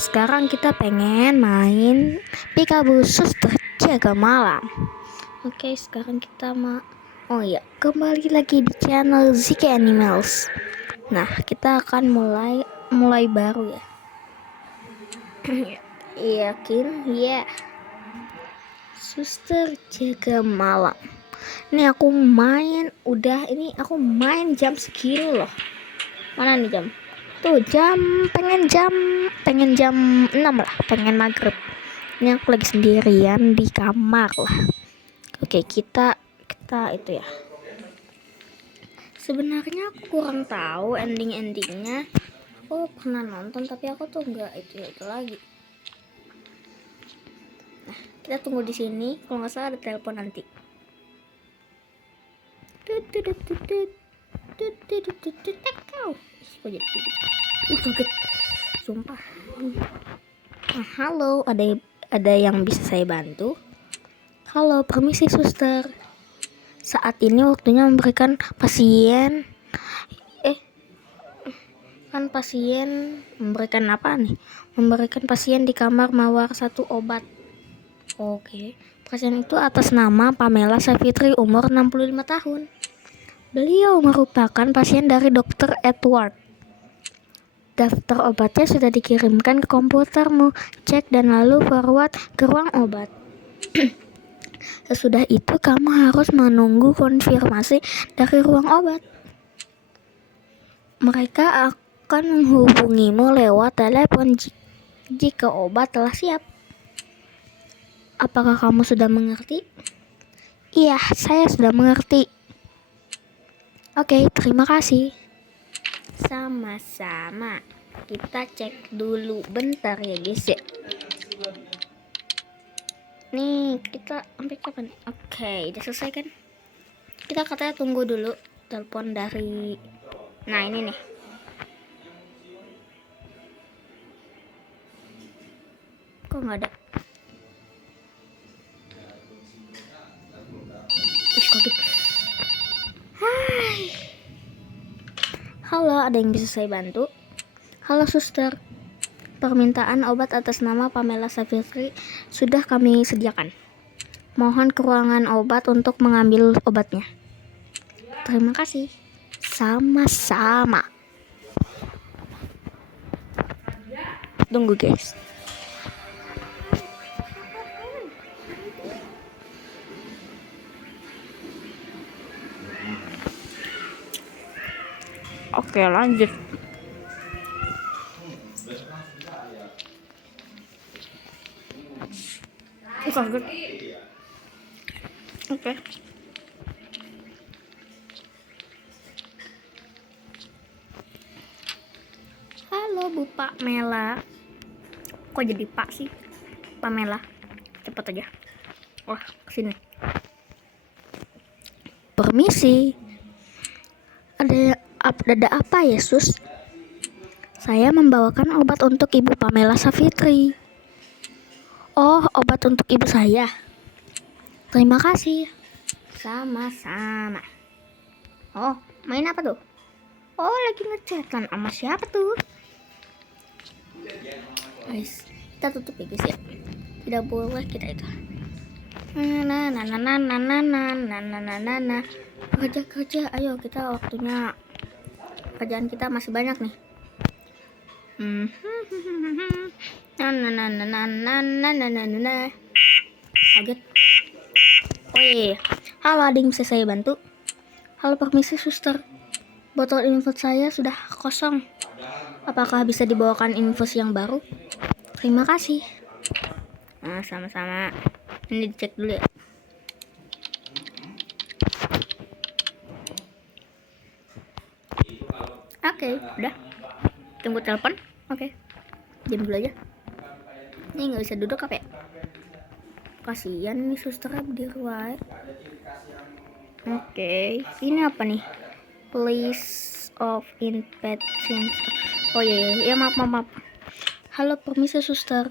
sekarang kita pengen main Peekaboo Suster Jaga Malam. Oke, sekarang kita kembali lagi di channel ZK Animals. Nah, kita akan mulai baru ya. Yakin? Ya. Suster Jaga Malam. Ini aku main jam segini loh. Mana nih jam? Tuh pengen jam 6 lah, pengen maghrib. Ini aku lagi sendirian di kamar lah. Oke, kita itu ya. Sebenarnya aku kurang tahu endingnya. Aku pernah nonton tapi aku tuh nggak itu lagi. Nah, kita tunggu di sini. Kalau nggak salah ada telepon nanti. Kok jadi gitu? Kaget. Sumpah. Halo, ada yang bisa saya bantu? Halo, permisi suster. Saat ini waktunya memberikan pasien pasien memberikan apa nih? Memberikan pasien di kamar mawar 1 obat. Oke. Pasien itu atas nama Pamela Savitri, umur 65 tahun. Beliau merupakan pasien dari Dr. Edward. Daftar obatnya sudah dikirimkan ke komputermu. Cek dan lalu forward ke ruang obat. Sesudah itu kamu harus menunggu konfirmasi dari ruang obat. Mereka akan menghubungimu lewat telepon jika obat telah siap. Apakah kamu sudah mengerti? Iya, saya sudah mengerti. Oke, terima kasih. Sama-sama. Kita cek dulu bentar ya guys ya. Nih, kita sampai kapan? Oke, udah selesai kan? Kita katanya tunggu dulu telepon dari. Nah, ini nih. Kok nggak ada? Kaget. Hai. Halo, ada yang bisa saya bantu? Halo suster. Permintaan obat atas nama Pamela Savitri sudah kami sediakan. Mohon ke ruangan obat untuk mengambil obatnya. Terima kasih. Sama-sama. Tunggu guys. Oke, lanjut. Kaget. Oke. Halo Bu Pamela. Kok jadi Pak sih? Pamela. Cepet aja. Wah, kesini. Permisi. Ada apa ya, Sus? Saya membawakan obat untuk Ibu Pamela Savitri. Oh, obat untuk ibu saya. Terima kasih. Sama-sama. Oh, main apa tuh? Oh, lagi ngechatan sama siapa tuh? Guys, kita tutup ya guys ya. Tidak boleh kita itu. Kerja. Ayo kita waktunya. Kerjaan kita masih banyak nih. Kaget. Oh iya. Halo, ada yang bisa saya bantu? Halo, permisi suster. Botol infus saya sudah kosong. Apakah bisa dibawakan infus yang baru? Terima kasih. Nah, sama-sama. Ini dicek dulu ya. Oke, udah. Tunggu telepon. Oke. Diam dulu aja. Ini nggak bisa duduk apa ya? Kasihan nih susternya berdiri wae. Oke, ini apa nih? Place of infection. Oh iya, maaf. Halo, permisi suster.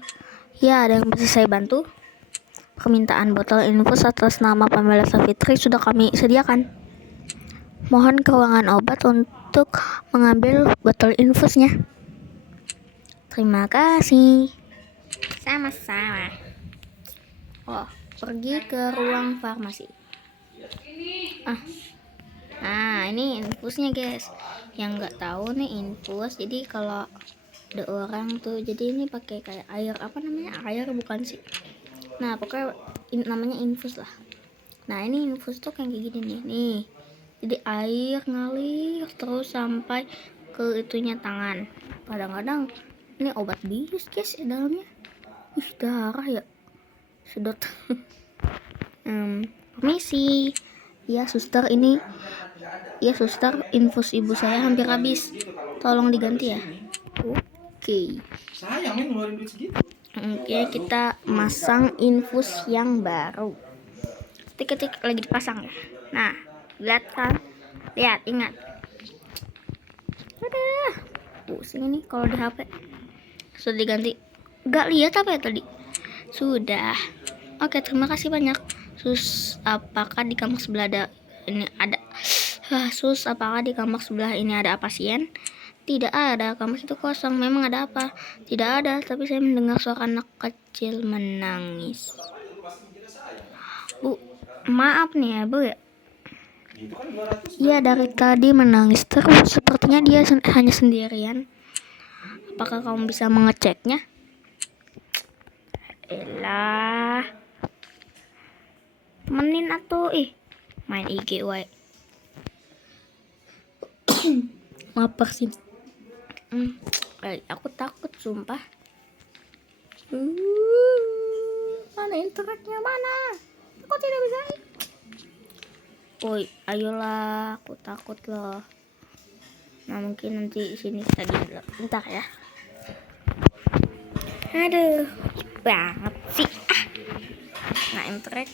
Ya, ada yang bisa saya bantu? Permintaan botol infus atas nama Pamela Savitri sudah kami sediakan. Mohon ke ruangan obat untuk mengambil botol infusnya. Terima kasih. Sama-sama. Oh, pergi ke ruang farmasi. Ini infusnya guys. Yang nggak tahu nih infus. Jadi kalau ada orang tuh, jadi ini pakai kayak air, apa namanya? Air bukan sih. Nah, pokoknya namanya infus lah. Nah, ini infus tuh kayak gini nih. Nih. Jadi air ngalir terus sampai ke itunya tangan. Kadang-kadang ini obat bius guys di dalamnya. Darah ya. Sedot. Permisi. Ya suster, ini ya suster, infus ibu saya hampir habis, tolong diganti ya. Oke. Oke, kita masang infus yang baru. Tik lagi dipasang ya. Nah, lihat kan, ingat. Aduh, pusing ini kalau di HP. Sudah diganti. Gak lihat apa ya tadi? Sudah. Oke, terima kasih banyak. Apakah di kamar sebelah ini ada pasien? Tidak ada, kamar itu kosong. Memang ada apa? Tidak ada, tapi saya mendengar suara anak kecil menangis. Bu, maaf nih ya Bu ya. Iya, dari tadi menangis terus. Sepertinya dia hanya sendirian. Apakah kamu bisa mengeceknya? Elah, temenin atuh, main IG wae. Lapar sih. Aku takut sumpah. Mana internetnya, mana? Aku tidak bisa. Woi, ayolah, aku takut loh. Nah, mungkin nanti sini tadi dulu. Bentar ya. Aduh, banget sih. Nah, internet.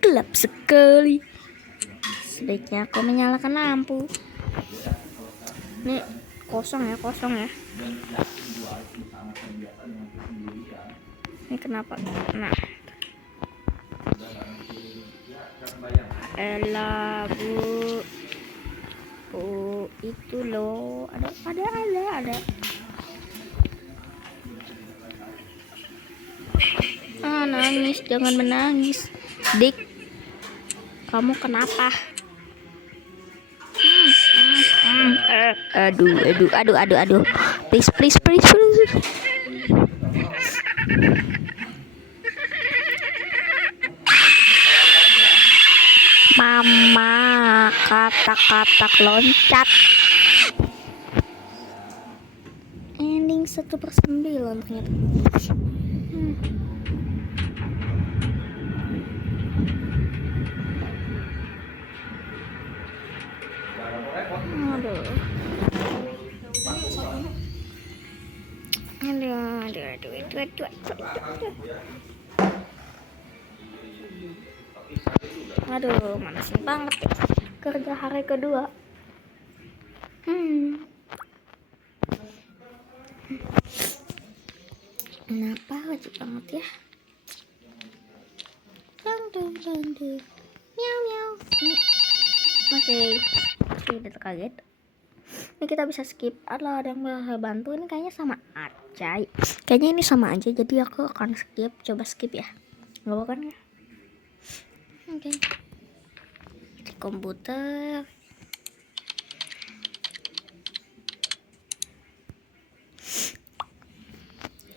Gelap sekali. Sebaiknya aku menyalakan lampu. Nih, kosong ya. Ini kenapa? Nah. Elah, Bu. Itu loh. Ada. Nangis, jangan menangis. Dik, kamu kenapa? Aduh. Please. Mama, katak loncat. Ending 1/9 ternyata. Aduh, manasin banget ya. Kerja hari kedua. Kenapa wajib banget ya? Miau. Oke, udah kaget. Ini kita bisa skip. Ada yang bisa bantu. Ini kayaknya sama aja. Jadi aku akan skip. Coba skip ya. Gak apa kan ya? Oke. Di komputer.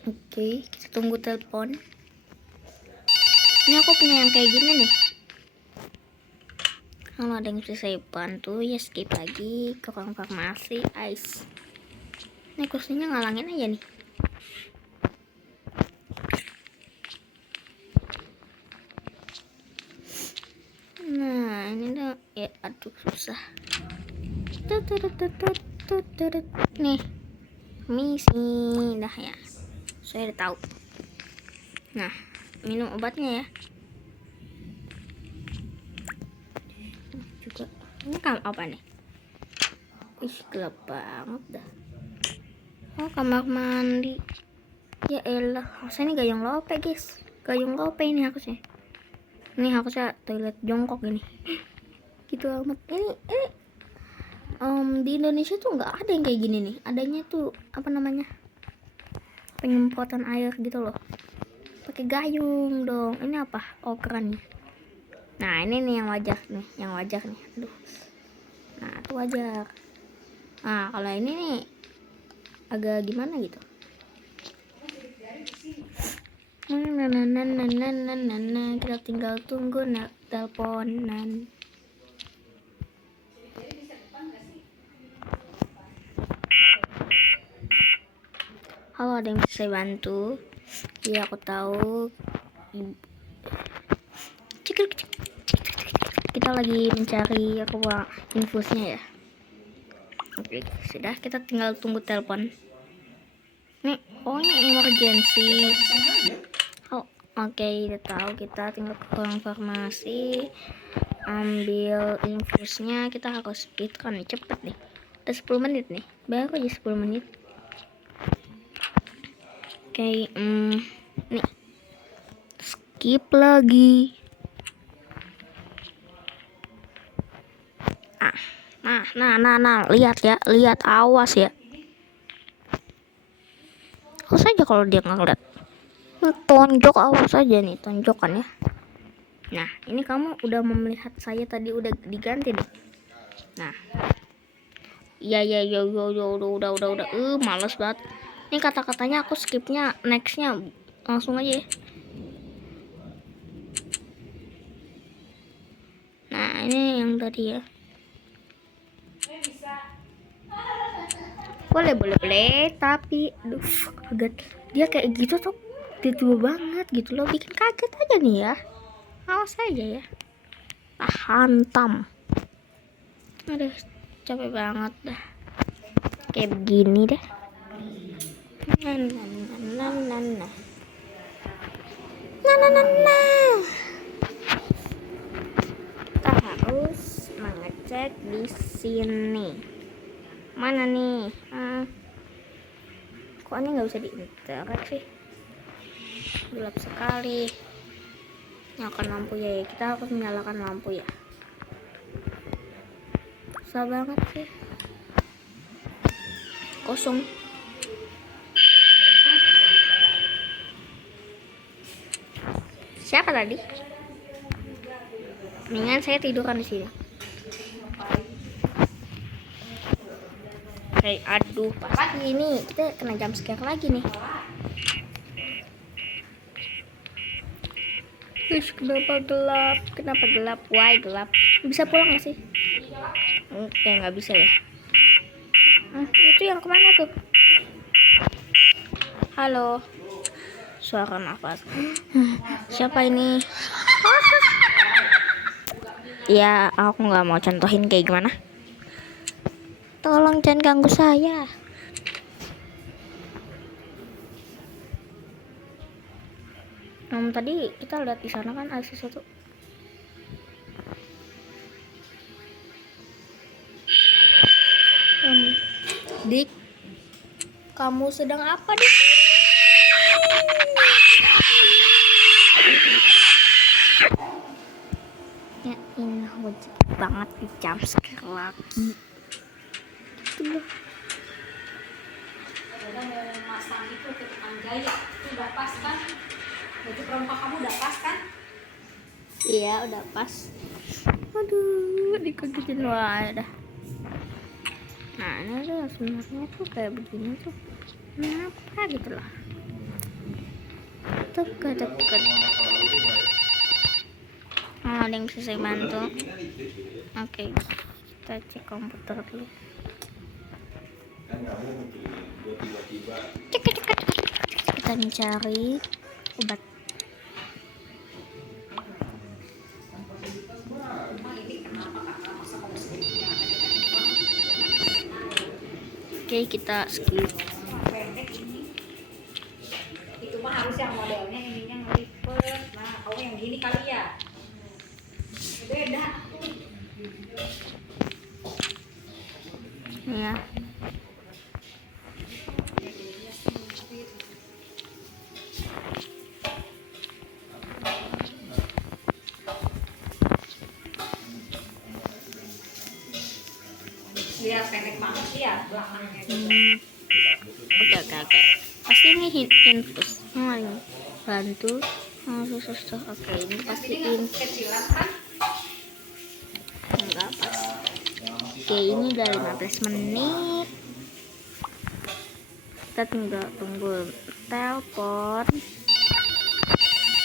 Oke, kita tunggu telepon. Ini aku punya yang kayak gini nih. Kalau ada yang bisa saya bantu ya skip lagi ke ruang farmasi. Ice. Ini kursinya ngalangin aja nih. Nah, ini tuh ya, aduh susah. Nih, misi dah ya. Saya udah tahu. Nah, minum obatnya ya. Juga ini apa nih? Gelap banget dah. Oh, kamar mandi. Ya elah, harusnya ini gayung lope guys. Gayung lope ini harusnya. Ini harusnya toilet jongkok ini. Gitu amat. Ini Di Indonesia tuh nggak ada yang kayak gini nih. Adanya tuh apa namanya, penyemprotan air gitu loh, pakai gayung dong. Ini apa, oh kerannya. Nah ini nih yang wajar nih, aduh. Nah itu wajar. Nah kalau ini nih agak gimana gitu. Kita tinggal tunggu teleponan. Halo, ada yang bisa saya bantu? Iya aku tahu. Kita lagi mencari ruang infusnya ya. Oke, sudah, kita tinggal tunggu telepon. Nih, oh ini emergency. Oh, oke, udah tahu. Kita tinggal ke ruang farmasi, ambil infusnya. Kita harus speedrun nih, cepet nih. Udah 10 menit nih, baru aja 10 menit. Oke, nih, skip lagi. Nah, lihat ya, awas ya. Awas aja kalau dia ngeliat. Tonjok, awas aja nih, tonjokan ya. Nah, ini kamu udah melihat saya tadi udah diganti nih. Nah, iya, udah. Males banget. Ini kata-katanya aku skipnya, nextnya langsung aja ya. Nah, ini yang tadi ya. Boleh, tapi aduh, kaget. Dia kayak gitu tuh tiba-tiba banget gitu loh, bikin kaget aja nih ya. Awas aja ya. Hantam. Aduh, capek banget dah. Kayak begini deh. Kita harus mengecek di sini. Mana nih? Kok ini nggak bisa diinterek sih? Gelap sekali. Nyalakan lampu ya. Kita harus menyalakan lampu ya. Susah banget sih. Kosong. Siapa tadi? Mendingan saya tiduran di sini. Kayak aduh, pasti ini kita kena jump scare lagi nih. Kenapa gelap? Why gelap? Bisa pulang gak sih? Oke, nggak bisa ya. Itu yang kemana tuh? Halo, suara nafas. Siapa ini? Ya, aku nggak mau contohin kayak gimana. Tolong jangan ganggu saya. Tadi kita lihat di sana kan ada sesuatu. Dik, kamu sedang apa di sini? Ya ini wajib banget di jump scare lagi. Gitu loh. Udah mau masang itu ke tukang jahit, itu udah pas kan? Baju perempuan kamu udah pas kan? Iya udah pas. Aduh, dikagetin wah dah. Nah ini tuh sebenarnya tuh kayak begini tuh. Kenapa gitu loh? Deket. Ada yang bisa saya bantu? Oke, kita cek komputer dulu. Cek. Kita mencari obat. Oke, kita skip. Itu mah harus yang modelnya ininya ngelipet. Nah, kamu yang gini kali ya? Beda. Ya. belakangnya. Oke. Pasti ini infus. Ini bantu. Suster. Oke, ini pastiin. Kecilan kan? Enggak pas. Oke, ini udah 15 menit. Kita tinggal tunggu telepon.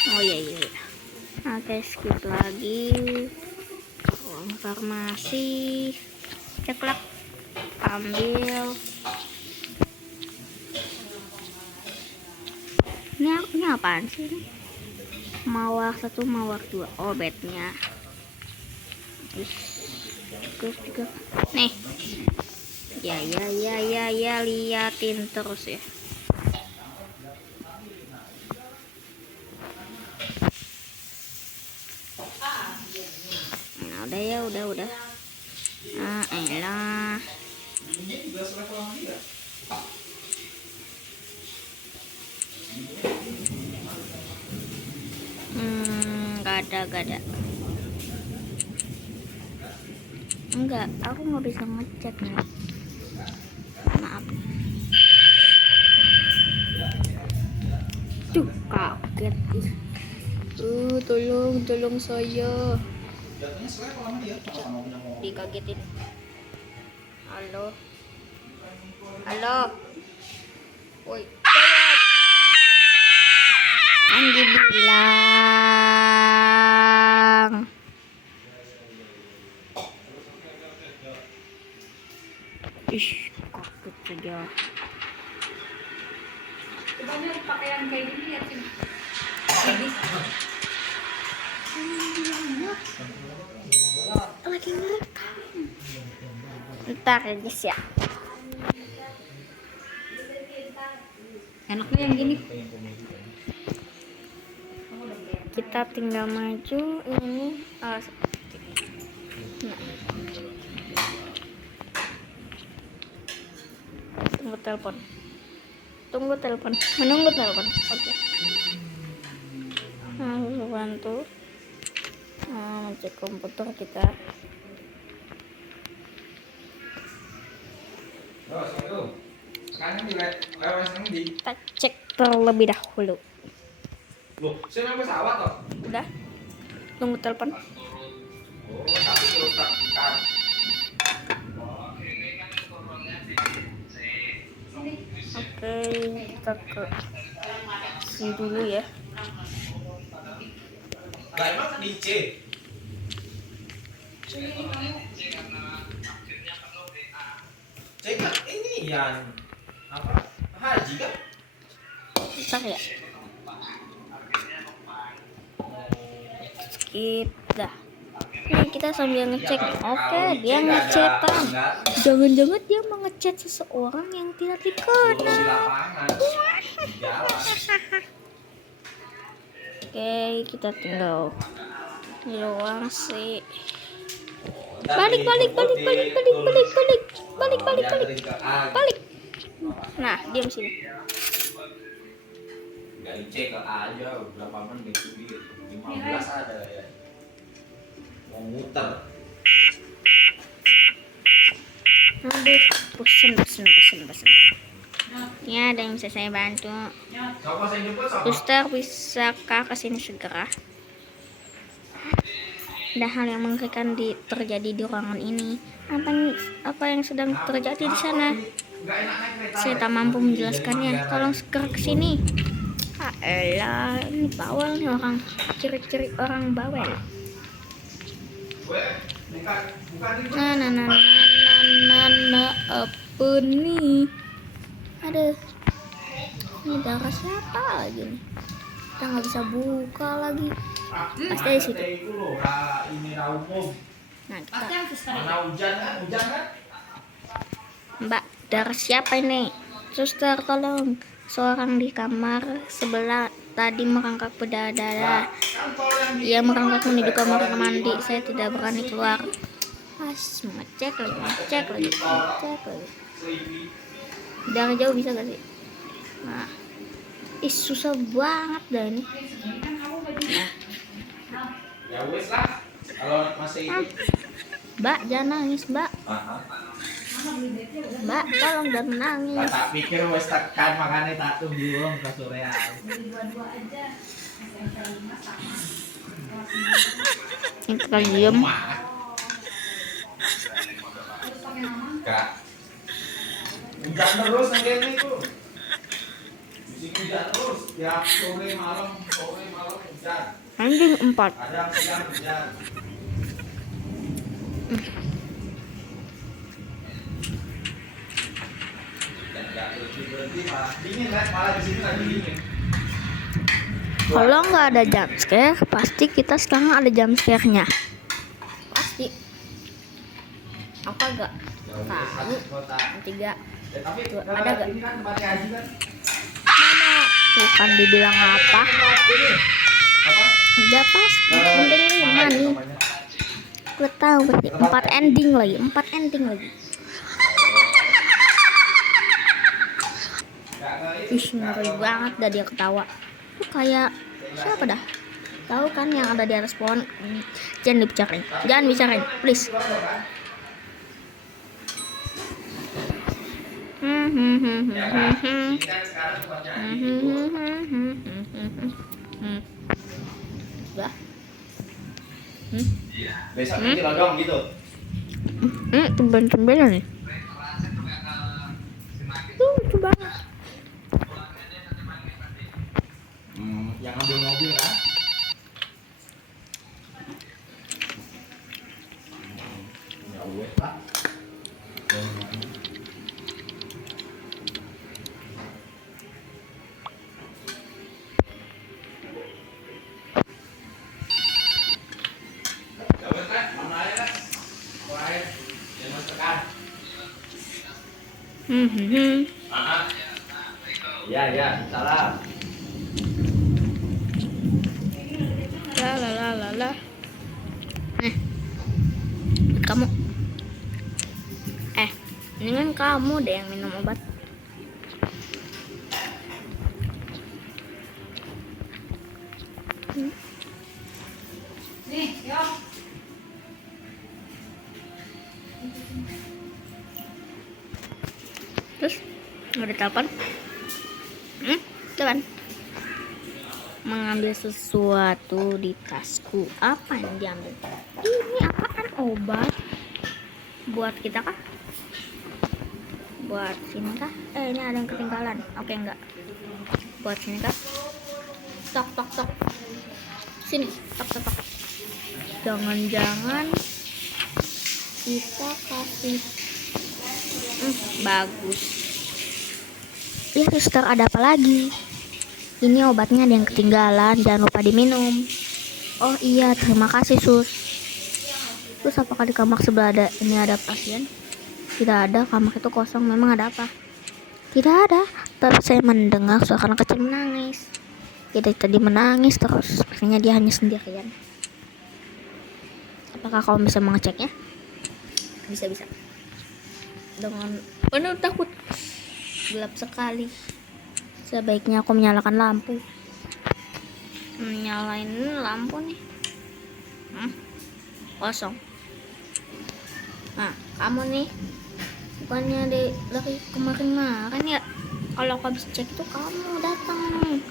Oh iya. Oke, skip lagi. Uang farmasi. Ceklak. Ambil. Ini apaan sih ini? Mawar 1, mawar 2. Oh, bednya. Terus 3. Nih. Ya, liatin terus ya. Nah, udah. Elah. Gak ada. Enggak, aku nggak bisa ngecek nih. Maaf. Kaget. Tolong saya. Dikagetin. Halo. Woi, jawab. Kan dibilang. Kaget saja. Coba nyari pakaian kayak gini ya, Cim. Lagi ngerekam. Ntar ya guys ya. Enaknya yang gini. Kita tinggal maju ini. Tunggu telepon. Menunggu telepon. Oke. Bantu. Ngecek komputer kita. Kita cek terlebih dahulu. Loh, saya memang pesawat toh? Udah. Tunggu telepon. Oh, tapi terus tak. Oke, kita ke sini dulu ya. Lah emang di C. C kan ini yang apa? Haji kan? Bentar ya. Skip dah. Nih kita sambil ngecek. Oke, dia ngecetan. Jangan-jangan dia mau ngechat seseorang yang tidak Di dikenal. lapangan. Di jalan. Oke, kita tinggal di ruang sih. Balik. Nah, diam sini. Dari C ke A aja berapa menit itu 15 ada ya. Mau muter. Aduh, bosen. Ya, ada yang bisa saya bantu. Siapa saya jemput sama? Suster, bisakah kesini segera? Ada hal yang mengerikan terjadi di ruangan ini. Apa yang sedang terjadi di sana? Saya tak mampu menjelaskannya. Tolong segera kesini. Elah, ini bawel nih orang. Ciri-ciri orang bawel. Nah, apa nih? Aduh, ini darah siapa lagi nih? Kita nggak bisa buka lagi. Pasti di situ. Ini umum. Nah, Pasti kita, yang suster Mana hujan kan? Mbak, darah siapa ini? Suster, tolong. Seorang di kamar sebelah tadi merangkak berdarah. Ia merangkak menuju kamar mandi. Saya tidak berani keluar. Ngecek lagi. Dari jauh bisa gak sih? Nah, susah banget dah ini. Ya wes lah. Kalau masih Mbak, jangan nangis, Mbak. Mbak, tolong jangan menangis. Tak pikir wes tekan makanya tak tunggu ke sorean. Beli dua-dua aja. SMP 5 sama. Ini kan diem. Terus pakai nama? Kak. Hujan terus nanti itu. Musim hujan terus tiap sore malam hujan. Anjing 4. Kadang siang hujan. Dan nggak berhenti malah dingin kan, malah di sini lagi dingin. Kalau nggak ada jump scare, pasti kita sekarang ada jump scare-nya. Pasti. Apa gak? Tahu. Kota. 3. Tapi Ada nggak? ini kan tempatnya Haji kan? Mana? Tuh kan dibilang apa? Apa? Udah pas. Ending 5 nih. Gue tahu berarti 4 ending lagi. 4 ending lagi. Ih, ngeri banget dah dia ketawa. Tuh kayak siapa dah? Tahu kan yang ada di atas pohon? Jangan dibicarain. Jangan bicarain, please. Ya kan? Ini kan sekarang tempatnya Haji gitu. Udah. Besoknya Cilodong gitu. Tumben-tumbenan nih. Tuh, lucu banget. Yang ambil mobil kan? Ya wes pak. Ya wes kan, mana aja kan? Kuain, jangan tekan. Ya, salah. La. Kamu. Ini kan kamu deh yang minum obat. Nih, yuk. Terus ada telepon. Telepon. Mengambil sesuatu di tasku. Apa yang diambil? Ini apaan? Obat. Buat kita kah? Buat sini kah? Ini ada yang ketinggalan. Oke, enggak. Buat sini kah? Tok. Sini, tok. Jangan-jangan kita kasih. Bagus. Ya, suster, ada apa lagi? Ini obatnya ada yang ketinggalan, jangan lupa diminum. Oh iya, terima kasih sus. Terus apakah di kamar sebelah ada pasien? Tidak ada, kamar itu kosong. Memang ada apa? Tidak ada, tapi saya mendengar suara anak kecil menangis. Dia tadi menangis terus, akhirnya dia hanya sendirian. Apakah kamu bisa mengeceknya? Bisa. Dengan penuh takut, gelap sekali. Sebaiknya aku menyalakan lampu. Menyalain lampu nih. Kosong. Nah, kamu nih bukannya dari kemarin ya? Kalau aku habis cek itu kamu datang.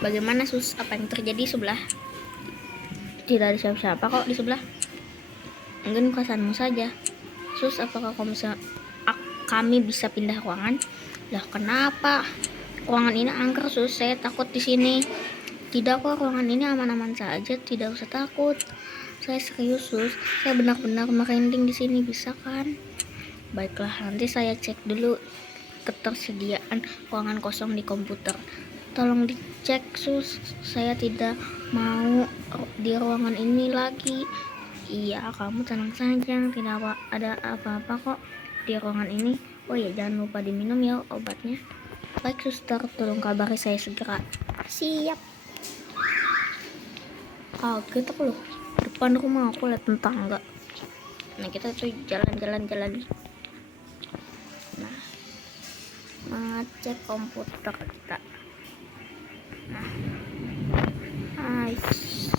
Bagaimana sus? Apa yang terjadi sebelah? Tidak ada siapa-siapa kok di sebelah. Mungkin perasaanmu saja. Sus, apakah kami bisa pindah ruangan? Lah kenapa? Ruangan ini angker sus, saya takut di sini. Tidak kok, ruangan ini aman-aman saja, tidak usah takut. Saya serius sus, saya benar-benar merinding di sini, bisa kan? Baiklah, nanti saya cek dulu ketersediaan ruangan kosong di komputer. Tolong dicek sus, saya tidak mau di ruangan ini lagi. Iya, kamu tenang saja, tidak ada apa-apa kok di ruangan ini. Oh ya, jangan lupa diminum ya obatnya. Baik suster, tolong kabari saya segera. Siap. Kaget aku loh, depan rumah aku lihat tetangga. Nah, kita tuh jalan-jalan. Nah, ngecek komputer kita. Nah, nice.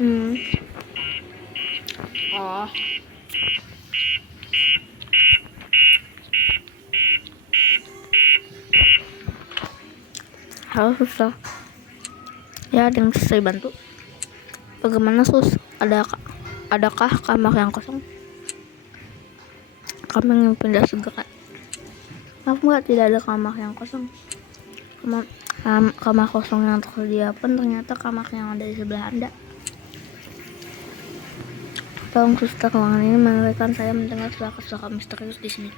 Hmm. Oh. Halo susah. Ya, ada yang bisa saya bantu? Bagaimana sus? Adakah kamar yang kosong? Kami ingin pindah segera. Maaf nggak, tidak ada kamar yang kosong. Kamar kosong yang tersedia pun ternyata kamar yang ada di sebelah Anda. Tolong suster, ruangan ini mengerikan. Saya mendengar suara-suara misterius di sini.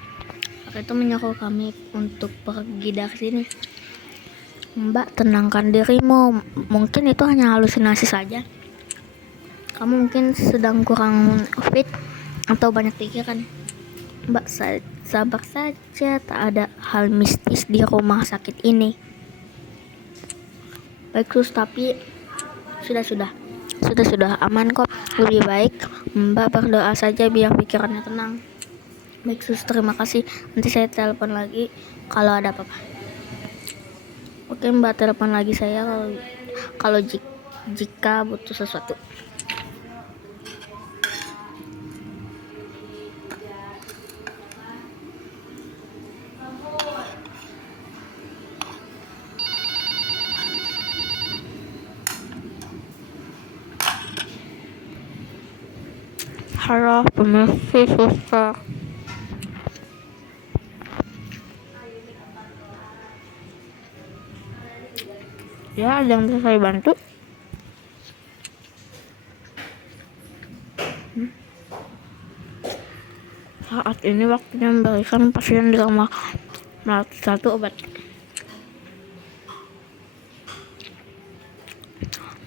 Maka itu menyuruh kami untuk pergi dari sini. Mbak, tenangkan dirimu. Mungkin itu hanya halusinasi saja. Kamu mungkin sedang kurang fit atau banyak pikiran. Mbak, sabar saja. Tak ada hal mistis di rumah sakit ini. Baik sus, tapi sudah aman kok. Lebih baik Mbak berdoa saja biar pikirannya tenang. Baik sus, terima kasih. Nanti saya telepon lagi kalau ada apa-apa. Oke Mbak, telepon lagi saya kalau jika butuh sesuatu. Halo, permisi suster. Ya, ada yang bisa saya bantu? Saat ini waktunya memberikan pasien di rumah satu obat.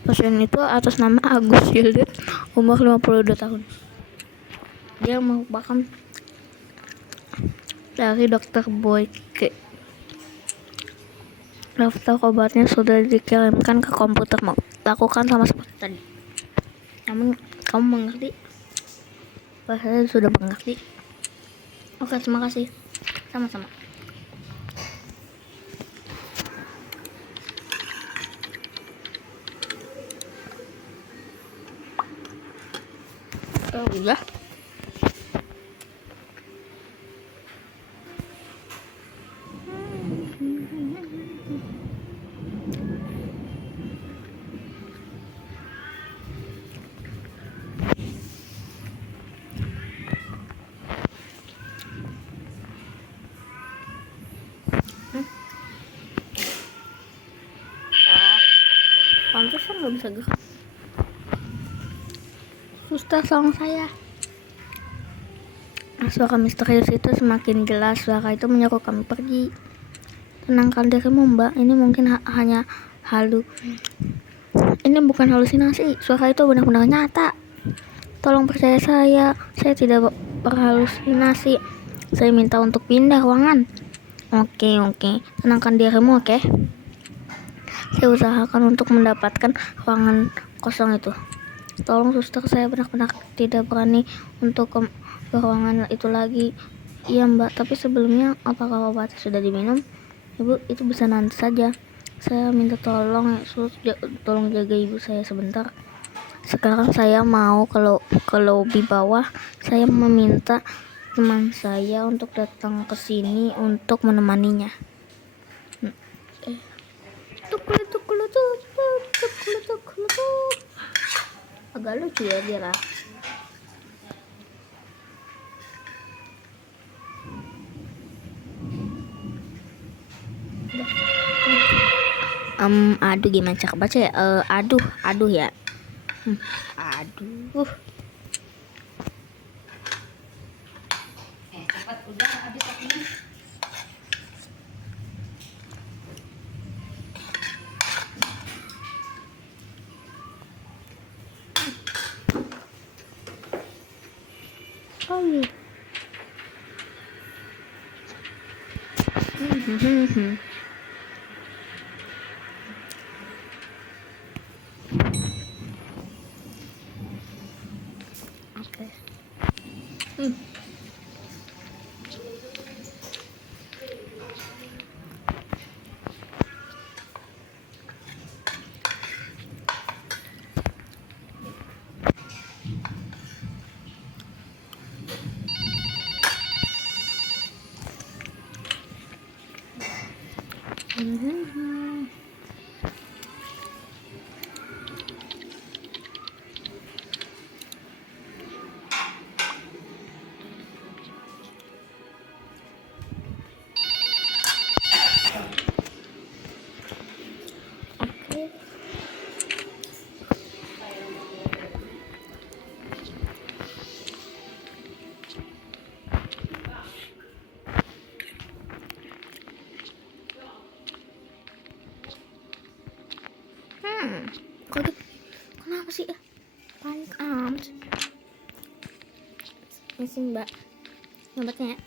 Pasien itu atas nama Agus Yildiz, umur 52 tahun. Dia merupakan dari Dr. Boyke. Daftar obatnya sudah dikirimkan ke komputer. Lakukan sama seperti tadi. Namun kamu mengerti? Saya sudah mengerti. Oke, terima kasih. Sama-sama. Oh iya. Pantesan nggak bisa gerak. Suster, tolong saya. Suara misterius itu semakin jelas. Suara itu menyuruh kami pergi. Tenangkan dirimu Mbak, ini mungkin hanya ini bukan halusinasi. Suara itu benar-benar nyata. Tolong percaya saya tidak berhalusinasi. Saya minta untuk pindah ruangan. Oke, tenangkan dirimu, oke? Saya usahakan untuk mendapatkan ruangan kosong itu. Tolong suster, saya benar-benar tidak berani untuk ke ruangan itu lagi. Iya Mbak, tapi sebelumnya apakah obat sudah diminum? Ibu, itu bisa nanti saja. Saya minta tolong tolong jaga ibu saya sebentar. Sekarang saya mau ke lobi bawah. Saya meminta teman saya untuk datang ke sini untuk menemaninya. Agak lucu ya dia lah. Aduh, gimana cara baca ya? Aduh ya. Aduh. Cepat, udah habis waktunya. Oh iya. Oke. Mhm. Oke. Kok gitu? Kenapa sih? Panik amat. Ini sih mbak, obatnya ya.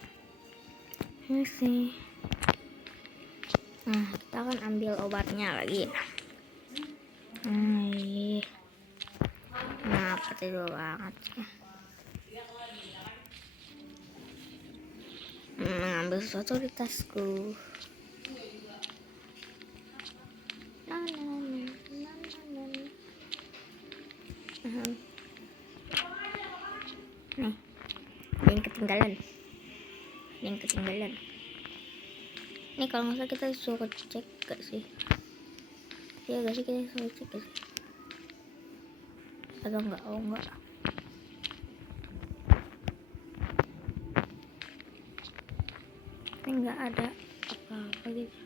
Ini sih. Nah, kita akan ambil obatnya lagi. Kenapa tidur banget sih? Mengambil sesuatu di tasku. Nih, ada yang ketinggalan. Nih kalau nggak salah kita suruh cek gak sih? Iya gak sih, kita suruh cek gak sih? Atau enggak? Oh enggak. Ini enggak ada apa-apa gitu.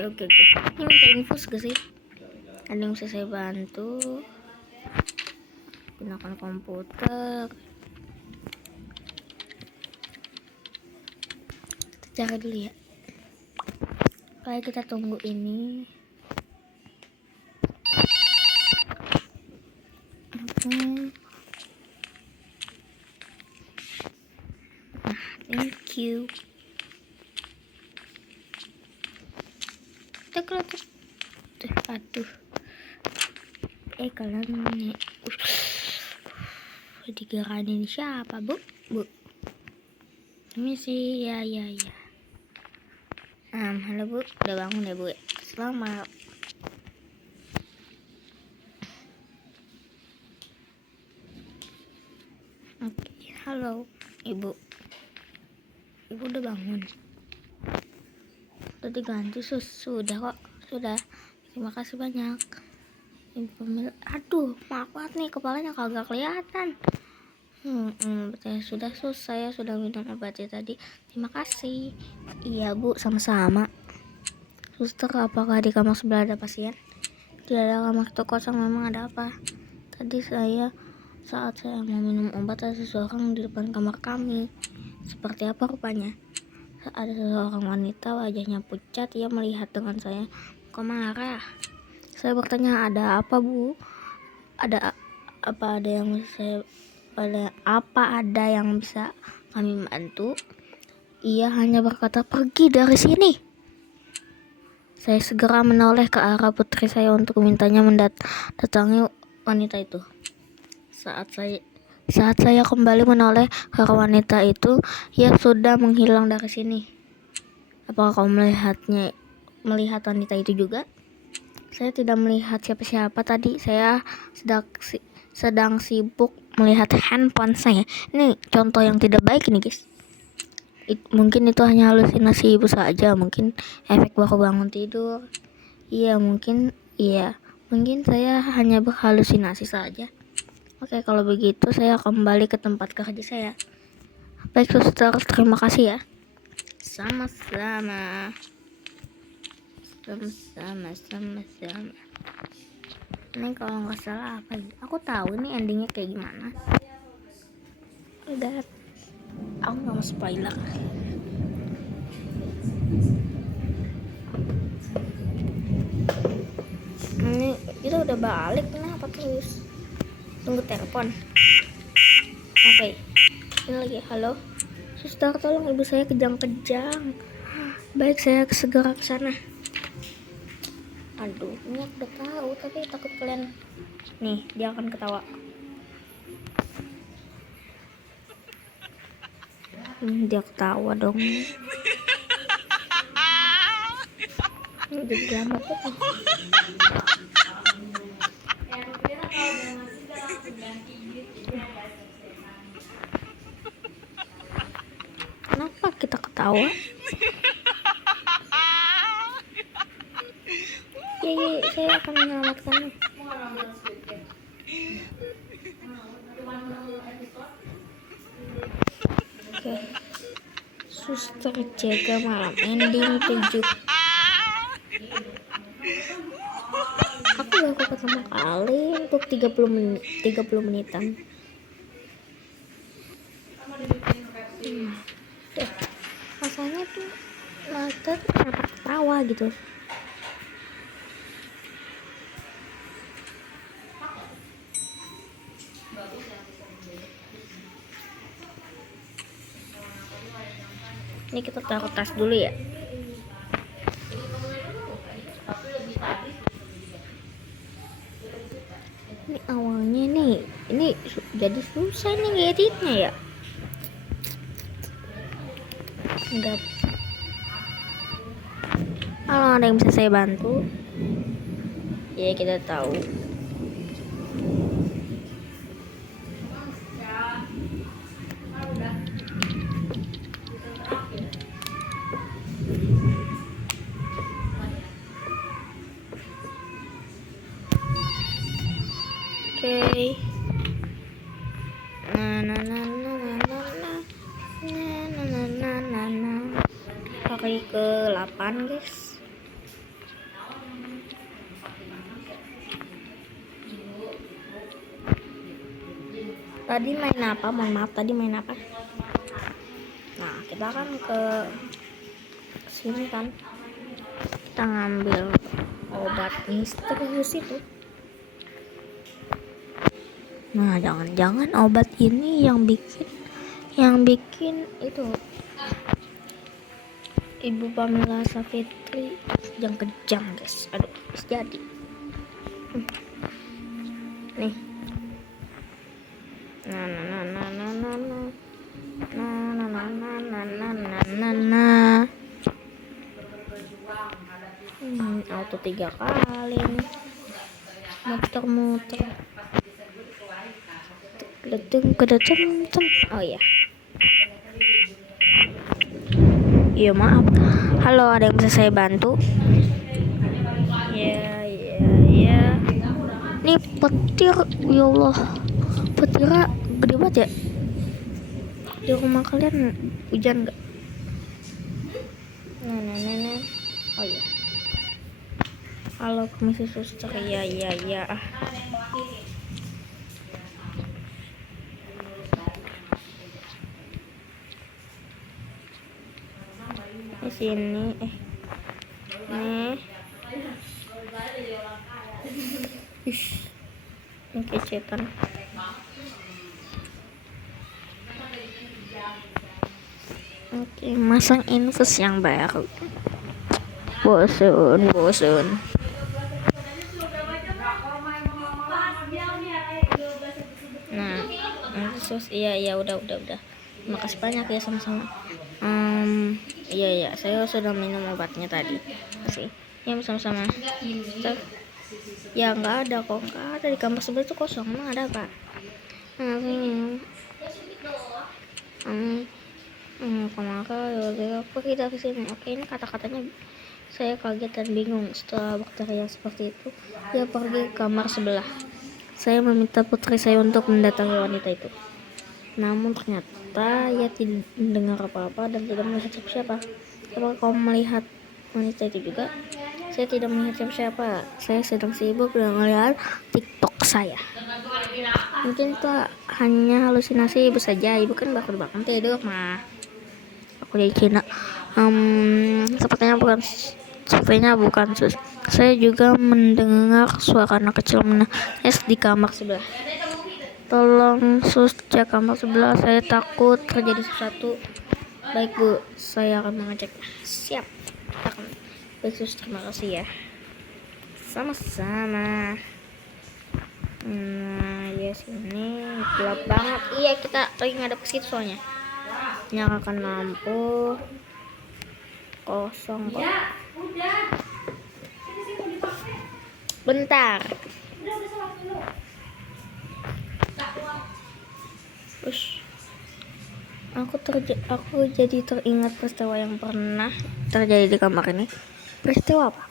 Oke. Ini minta infus gak sih? Ada yang bisa saya bantu? Gunakan komputer. Kita cari dulu ya. Kayak kita tunggu ini. Thank you. Aduh. Kalian nih. Digeranin siapa, Bu? Ini sih ya. Halo Bu, udah bangun ya Bu? Selamat. Oke, halo Ibu. Ibu udah bangun? Udah diganti sudah kok, sudah. Terima kasih banyak. Ibu pemilik. Aduh, maaf banget nih, kepalanya kagak kelihatan. Sudah saya sudah minum obatnya tadi. Terima kasih. Iya Bu, sama-sama. Suster, apakah di kamar sebelah ada pasien? Tidak ada, kamar itu kosong. Memang ada apa? Tadi saat saya mau minum obat, ada seseorang di depan kamar kami. Seperti apa rupanya? Ada seseorang wanita, wajahnya pucat. Ia melihat dengan saya, kok marah. Saya bertanya, ada apa Bu? Ada yang bisa kami bantu? Ia hanya berkata, pergi dari sini. Saya segera menoleh ke arah putri saya untuk memintanya mendatangi wanita itu. Saat saya kembali menoleh ke arah wanita itu, ia sudah menghilang dari sini. Apakah kau melihat wanita itu juga? Saya tidak melihat siapa-siapa tadi. Saya sedang sibuk melihat handphone saya. Ini contoh yang tidak baik ini guys. Mungkin itu hanya halusinasi ibu saja. Mungkin efek baru bangun tidur. Mungkin saya hanya berhalusinasi saja. Oke, kalau begitu saya kembali ke tempat kerja saya. Baik suster, terima kasih ya. Sama-sama. Ini kalau nggak salah apa ya? Aku tahu nih endingnya kayak gimana. Udah, aku nggak mau spoiler. Ini kita udah balik, kenapa terus? Tunggu telepon. Oke. Ini lagi, halo. Suster, tolong ibu saya kejang-kejang. Baik, saya segera ke sana. Aduh, ini aku udah tahu, tapi takut kalian. Nih, dia akan ketawa. Dia ketawa dong. Jadi lambat tuh. Kenapa kita ketawa? Ya, saya akan menyelamatkanmu. Oke. Suster jaga malam ending 7. Aku baru pertama kali untuk 30 menitan. Rasanya tuh mata kenapa ketawa gitu. Ini kita taruh tas dulu ya. Ini awalnya nih, ini jadi susah nih ngeditnya ya. Enggak. Kalau ada yang bisa saya bantu, ya kita tahu. Oke. Hari ke-8 guys. Tadi main apa? Mohon maaf, tadi main apa? Nah, kita akan ke sini kan. Kita ngambil obat misterius itu. Nah, jangan-jangan obat ini yang bikin itu Ibu Pamela Savitri yang kejam guys. Aduh, bisa jadi. Nih. Auto 3 kali nih. Muter-muter. Oh iya. Iya maaf. Halo, ada yang bisa saya bantu? Ya. Nih petir, ya Allah. Petirnya gede banget ya. Di rumah kalian hujan nggak? Nah. Oh iya. Halo, permisi suster. Ya. Di sini nih. Ini kecetan. Oke, masang infus yang baru. Bosun. Nah, infus iya udah. Makasih banyak ya sama-sama. Iya, saya sudah minum obatnya tadi. Masih. Ya sama-sama. Ya nggak ada kok, nggak ada di kamar sebelah itu kosong. Emang ada apa? Kemana pergi dari sini? Oke, ini kata-katanya saya kaget dan bingung. Setelah bakteri yang seperti itu, dia pergi ke kamar sebelah. Saya meminta putri saya untuk mendatangi wanita itu. Namun ternyata ia tidak mendengar apa-apa dan tidak melihat siapa-siapa. Apakah kau melihat wanita itu juga? Saya tidak melihat siapa-siapa. Saya sedang sibuk dengan melihat TikTok saya. Mungkin itu hanya halusinasi ibu saja. Ibu kan bakal tidur mah. Aku dari Cina. Sepertinya bukan sus. Saya juga mendengar suara anak kecil menangis di kamar sebelah. Tolong sus, cek kamar sebelah. Saya takut terjadi sesuatu. Baik bu, saya akan mengeceknya. Siap. Baik sus, terima kasih ya. Sama-sama. Nah, ya sini gelap banget. Iya, kita lagi ngadep ke situ soalnya. Nyalakan lampu. Kosong kok. Bentar. aku jadi teringat peristiwa yang pernah terjadi di kamar ini. Peristiwa apa?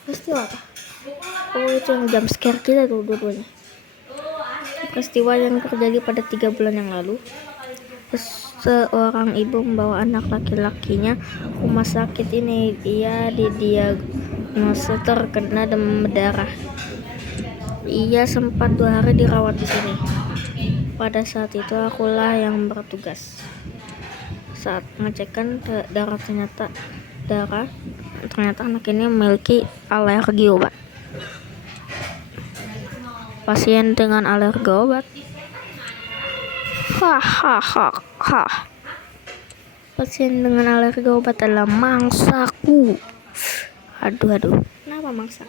Oh, itu yang jump scare kita tuh dua-duanya. Peristiwa yang terjadi pada 3 bulan yang lalu. Seorang ibu membawa anak laki-lakinya ke rumah sakit ini. Ia didiagnosa terkena demam berdarah. Ia sempat 2 hari dirawat di sini. Pada saat itu akulah yang bertugas. Saat mengecekkan darah ternyata anak ini memiliki alergi obat. Pasien dengan alergi obat. Pasien dengan alergi obat adalah mangsaku. Aduh. Kenapa mangsa?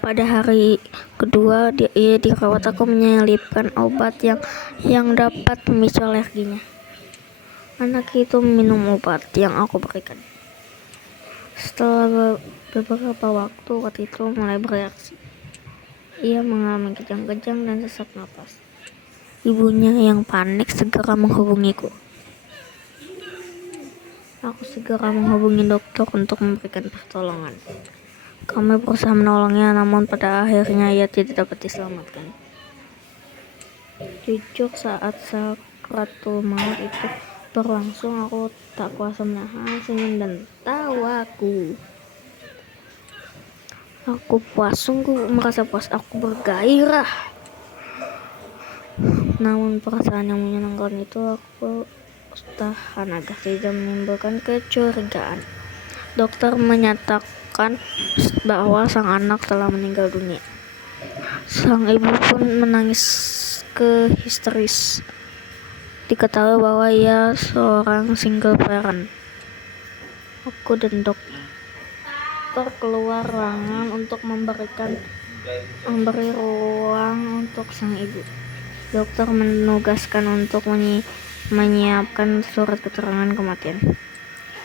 Pada hari kedua ia dirawat, aku menyelipkan obat yang dapat memicu alerginya. Anak itu minum obat yang aku berikan. Setelah beberapa waktu itu mulai bereaksi. Ia mengalami kejang-kejang dan sesak napas. Ibunya yang panik segera menghubungiku. Aku segera menghubungi dokter untuk memberikan pertolongan. Kami berusaha menolongnya, namun pada akhirnya ia tidak dapat diselamatkan. Jujur, saat sakratul maut itu berlangsung, aku tak kuasa menahan senyum dan tawaku. Sungguh merasa puas, aku bergairah. Namun perasaan yang menyenangkan itu aku tahan agar tidak menimbulkan kecurigaan. Dokter menyatakan bahwa sang anak telah meninggal dunia. Sang ibu pun menangis histeris. Diketahui bahwa ia seorang single parent. Aku dan dokter keluar ruangan untuk memberi ruang untuk sang ibu. Dokter menugaskan untuk menyiapkan surat keterangan kematian.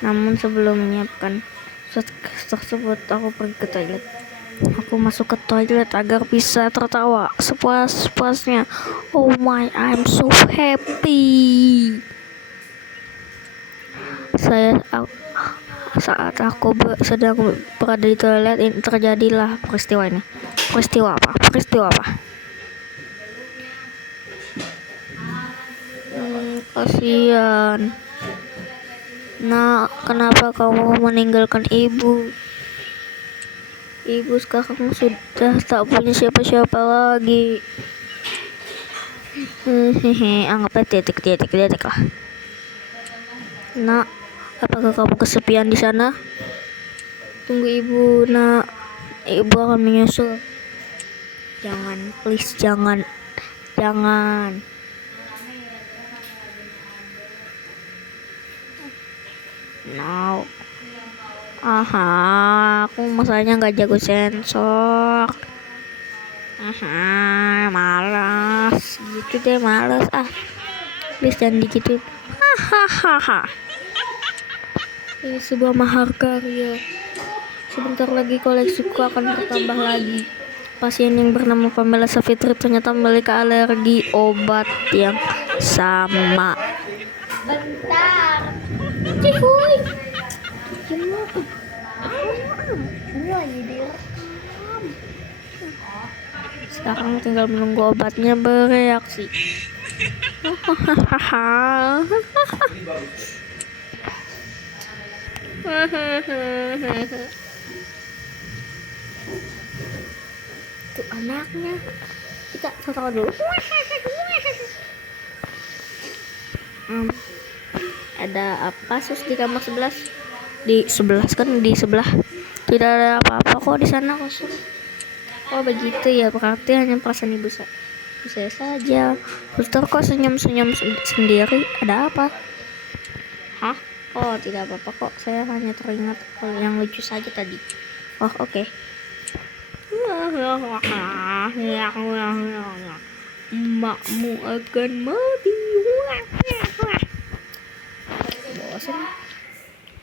Namun sebelum menyiapkan surat tersebut, aku pergi ke toilet. Aku masuk ke toilet agar bisa tertawa sepuas-puasnya. Oh my, I'm so happy. Saat aku sedang berada di toilet, terjadilah peristiwa ini. Peristiwa apa? Kasihan. Nah, kenapa kamu meninggalkan ibu? Ibu sekarang sudah tak punya siapa-siapa lagi. Anggapnya titik lah. Nak, apakah kamu kesepian di sana? Tunggu ibu, nak. Ibu akan menyusul. Jangan, please, jangan. No. Aku masalahnya nggak jago sensor. Malas gitu deh, malas. Please jangan digituin. Ini sebuah mahakarya. Sebentar lagi koleksiku akan bertambah lagi. Pasien yang bernama Pamela Savitri ternyata memiliki alergi obat yang sama. Bentar. Cihuy. Ini lagi direkam. Sekarang tinggal menunggu obatnya bereaksi. Tuh anaknya. Kita tahu dulu. Ada apa sus di kamar 11? Di 11 kan, di sebelah. Tidak ada apa-apa kok di sana, kosong. Oh begitu ya, berarti hanya perasaan ibu saya saja. Suster kok senyum-senyum sendiri, ada apa? Hah? Oh tidak apa-apa kok, saya hanya teringat yang lucu saja tadi. Oh oke. Emakmu akan mati. Bosan.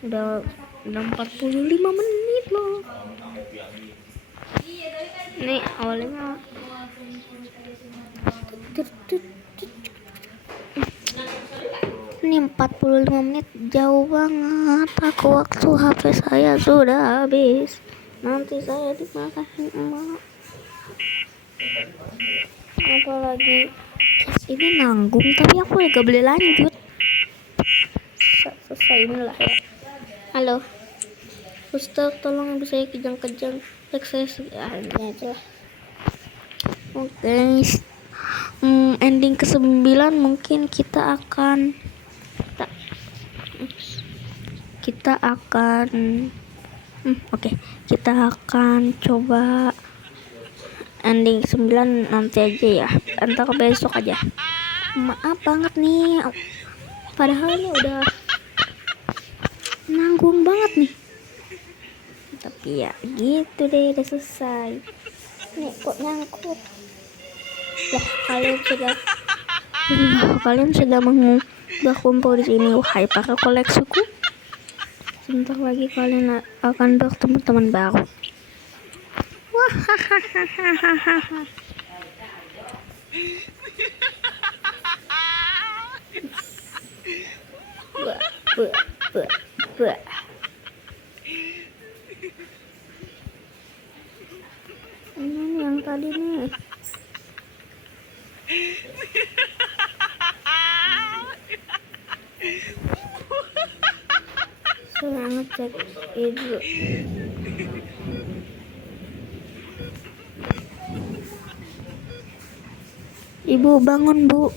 Udah 45 menit loh. Nih awalnya Ini 45 menit, jauh banget. Waktu HP saya sudah habis. Nanti saya dimarahin emak. Apalagi case ini nanggung, tapi aku gak boleh lanjut. Selesai inilah ya. Halo Suster, tolong bisa kejang-kejang saya segalanya aja. Oke, ending ke-9 mungkin kita akan kita akan coba ending 9 nanti aja ya, entar besok aja. Maaf banget nih, padahal ini udah nanggung banget nih, tapi ya gitu deh, udah selesai. Nih kok nyangkut. Wah, kalian sudah berkumpul di sini, wahai para koleksiku. Sebentar lagi kalian akan bertemu teman baru. Wah, Buah. Ini yang tadi nih. Saya ngecek itu. Ibu bangun, Bu.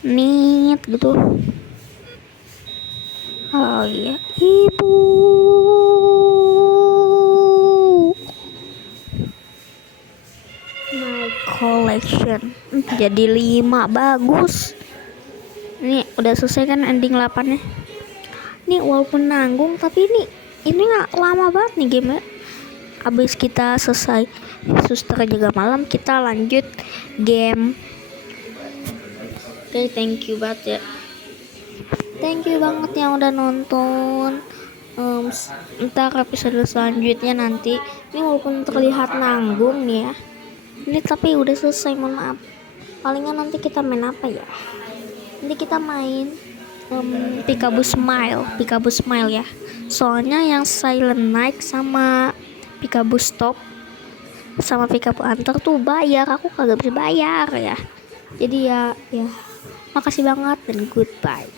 Nit gitu. Oh iya, Ibu. My collection. Jadi 5, bagus. Ini udah selesai kan ending 8 nya. Ini walaupun nanggung, tapi ini nggak lama banget nih game ya. Abis kita selesai Suster Jaga Malam, kita lanjut game. Oke, thank you banget ya. Thank you banget yang udah nonton. Ntar episode selanjutnya nanti. Ini walaupun terlihat nanggung nih ya, ini tapi udah selesai, mohon maaf. Palingan nanti kita main apa ya? Nanti kita main Peekaboo Smile ya. Soalnya yang Silent Night sama Peekaboo Stop sama Peekaboo Hunter tuh bayar, aku kagak bisa bayar ya. Jadi ya makasih banget dan goodbye.